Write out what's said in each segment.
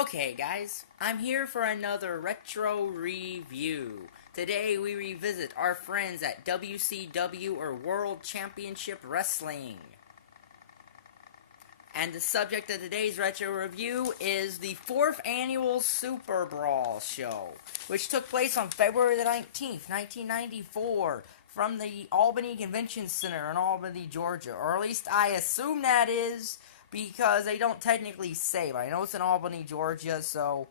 Okay guys, I'm here for another retro review. Today we revisit our friends at WCW or World Championship Wrestling. And the subject of today's retro review is the 4th annual SuperBrawl show, which took place on February the 19th, 1994, from the Albany Convention Center in Albany, Georgia. Or at least I assume that is, because they don't technically say, but I know it's in Albany, Georgia, so...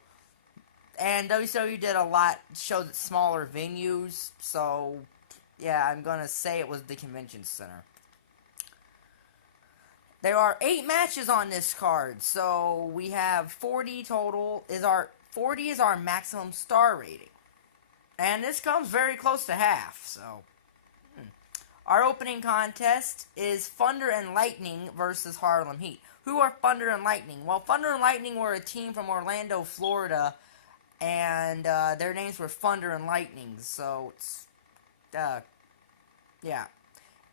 And WCW did a lot, showed smaller venues, so... Yeah, I'm gonna say it was the Convention Center. There are 8 matches on this card, so we have 40 total. 40 is our maximum star rating. And this comes very close to half, so... Our opening contest is Thunder and Lightning versus Harlem Heat. Who are Thunder and Lightning? Well, Thunder and Lightning were a team from Orlando, Florida, and their names were Thunder and Lightning, so it's, yeah.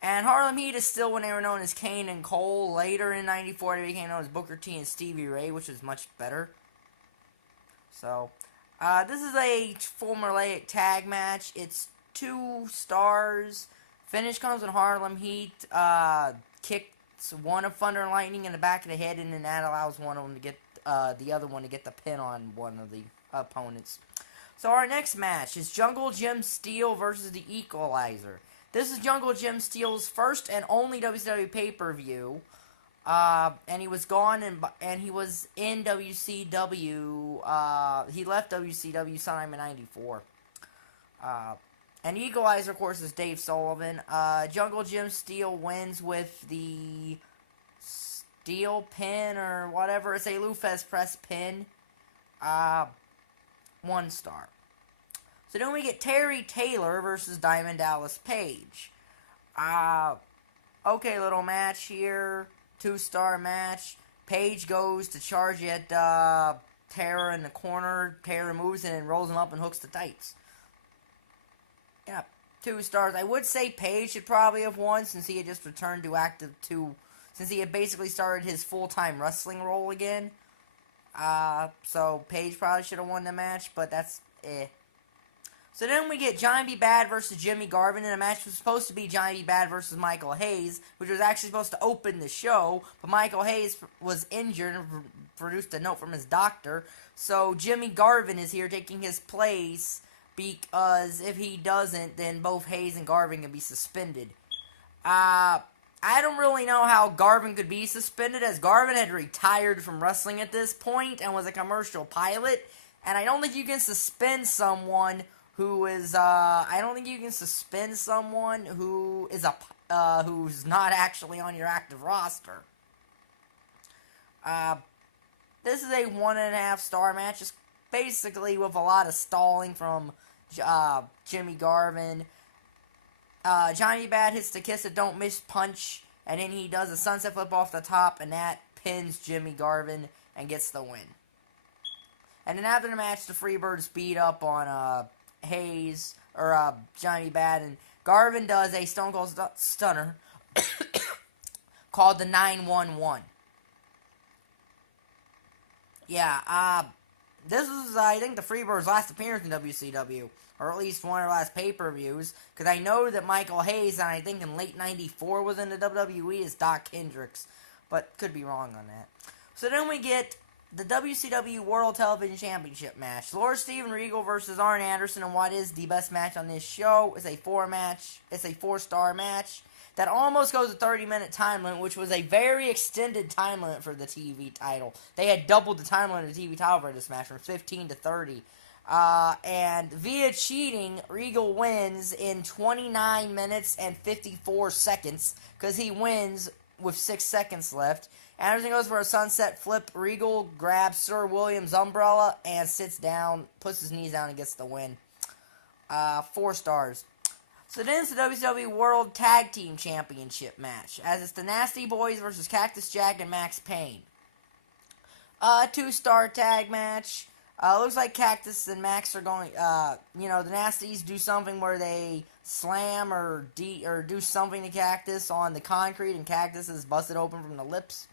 And Harlem Heat is still when they were known as Kane and Cole. Later in '94, they became known as Booker T and Stevie Ray, which is much better. So, this is a formulaic tag match. It's 2 stars. Finish comes when Harlem Heat kicks one of Thunder and Lightning in the back of the head, and then that allows one of them to get the other one to get the pin on one of the opponents. So our next match is Jungle Jim Steele versus the Equalizer. This is Jungle Jim Steele's first and only WCW pay-per-view, and he was gone and he was in WCW. He left WCW sometime in '94. And Equalizer, of course, is Dave Sullivan. Jungle Jim Steele wins with the steel pin or whatever. It's a Lufez press pin. 1 star. So then we get Terry Taylor versus Diamond Dallas Page. Okay, little match here. 2-star match. Page goes to charge at Taylor in the corner. Taylor moves in and rolls him up and hooks the tights. Yeah, 2 stars. I would say Page should probably have won since he had just returned to since he had basically started his full-time wrestling role again. So Page probably should have won the match, but that's So then we get Johnny B. Bad versus Jimmy Garvin, and the match was supposed to be Johnny B. Bad versus Michael Hayes, which was actually supposed to open the show, but Michael Hayes was injured and produced a note from his doctor, so Jimmy Garvin is here taking his place, because if he doesn't, then both Hayes and Garvin can be suspended. I don't really know how Garvin could be suspended, as Garvin had retired from wrestling at this point and was a commercial pilot, and I don't think you can suspend someone who is, who's not actually on your active roster. This is a 1.5-star match, just basically with a lot of stalling from Jimmy Garvin. Johnny Bad hits the kiss it don't miss punch, and then he does a sunset flip off the top, and that pins Jimmy Garvin and gets the win. And then after the match, the Freebirds beat up on Hayes, or Johnny Bad, and Garvin does a Stone Cold Stunner called the 911. Yeah, this is, I think, the Freebirds' last appearance in WCW, or at least one of their last pay-per-views, because I know that Michael Hayes, and I think in late '94 was in the WWE as Doc Hendricks, but could be wrong on that. So then we get the WCW World Television Championship match. Lord Steven Regal versus Arn Anderson, and what is the best match on this show is a 4-star match that almost goes a 30-minute time limit, which was a very extended time limit for the TV title. They had doubled the time limit of the TV title for this match, from 15 to 30. And via cheating, Regal wins in 29 minutes and 54 seconds, because he wins with 6 seconds left. Anderson goes for a sunset flip. Regal grabs Sir William's umbrella and sits down, puts his knees down, and gets the win. 4 stars. So then it's the WCW World Tag Team Championship match, as it's the Nasty Boys versus Cactus Jack and Max Payne. 2-star tag match. Looks like Cactus and Max are going, the Nasties do something where they slam or do something to Cactus on the concrete, and Cactus is busted open from the lips.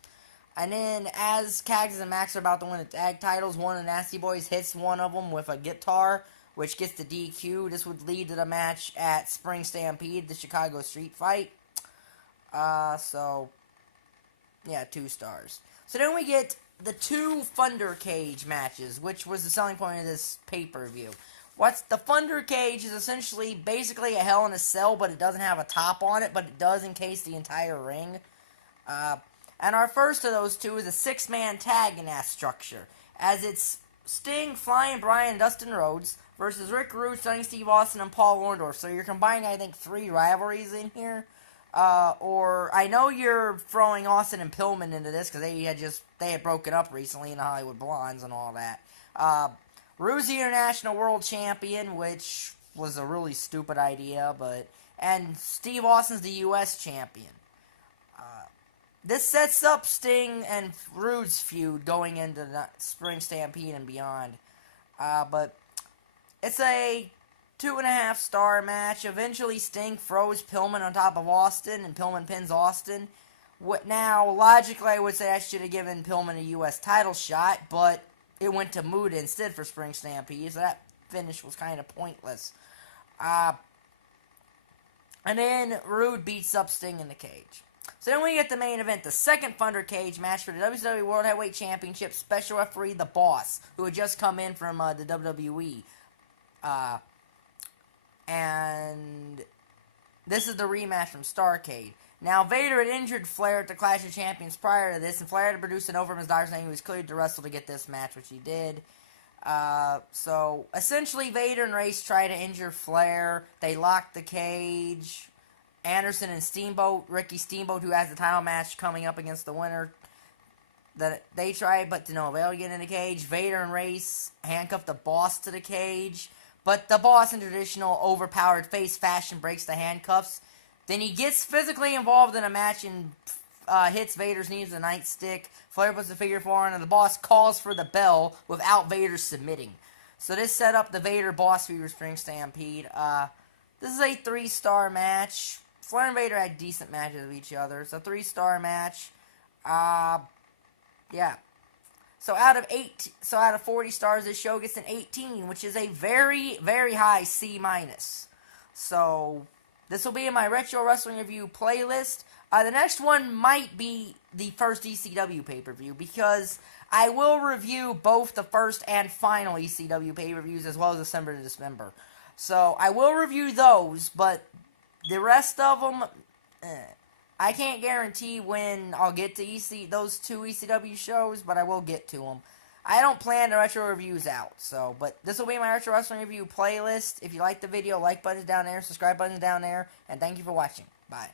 And then, as Cactus and Maxx are about to win the tag titles, one of the Nasty Boys hits one of them with a guitar, which gets the DQ. This would lead to the match at Spring Stampede, the Chicago Street Fight. So, yeah, 2 stars. So then we get the 2 Thundercage matches, which was the selling point of this pay-per-view. What's the Thundercage is essentially basically a Hell in a Cell, but it doesn't have a top on it, but it does encase the entire ring. And our first of those 2 is a 6-man tag in that structure, as it's Sting, Flyin, Bryan, Dustin, Rhodes versus Rick Rude, Sonny Steve Austin, and Paul Orndorff. So you're combining, I think, 3 rivalries in here. Or I know you're throwing Austin and Pillman into this because they had broken up recently in the Hollywood Blondes and all that. Rude's the International World Champion, which was a really stupid idea, and Steve Austin's the U.S. Champion. This sets up Sting and Rude's feud going into the Spring Stampede and beyond. But it's a 2.5 star match. Eventually, Sting throws Pillman on top of Austin, and Pillman pins Austin. Now, logically, I would say I should have given Pillman a U.S. title shot, but it went to Muta instead for Spring Stampede, so that finish was kind of pointless. And then Rude beats up Sting in the cage. So then we get the main event, the second Thundercage match for the WCW World Heavyweight Championship. Special referee, The Boss, who had just come in from the WWE. And this is the rematch from Starrcade. Now, Vader had injured Flair at the Clash of Champions prior to this, and Flair had to produce an over from his doctor saying he was cleared to wrestle to get this match, which he did. So, essentially, Vader and Race try to injure Flair. They lock the cage. Anderson and Steamboat, Ricky Steamboat, who has the title match coming up against the winner, that they tried, but to no avail, get in the cage. Vader and Race handcuff the Boss to the cage, but the Boss, in traditional overpowered face fashion, breaks the handcuffs. Then he gets physically involved in a match and hits Vader's knee with a nightstick. Flair puts the figure 4 on, and the Boss calls for the bell without Vader submitting. So this set up the Vader-Boss feud for Spring Stampede. This is a 3-star match. Flair and Vader had decent matches with each other. It's a 3-star match. Yeah. So out of 40 stars, this show gets an 18, which is a very, very high C-. So this will be in my Retro Wrestling Review playlist. The next one might be the first ECW pay-per-view, because I will review both the first and final ECW pay-per-views, as well as December to Dismember. So I will review those, but the rest of them, I can't guarantee when I'll get to those 2 ECW shows, but I will get to them. I don't plan the retro reviews out, but this will be my Retro Wrestling Review playlist. If you like the video, like button's down there, subscribe button's down there, and thank you for watching. Bye.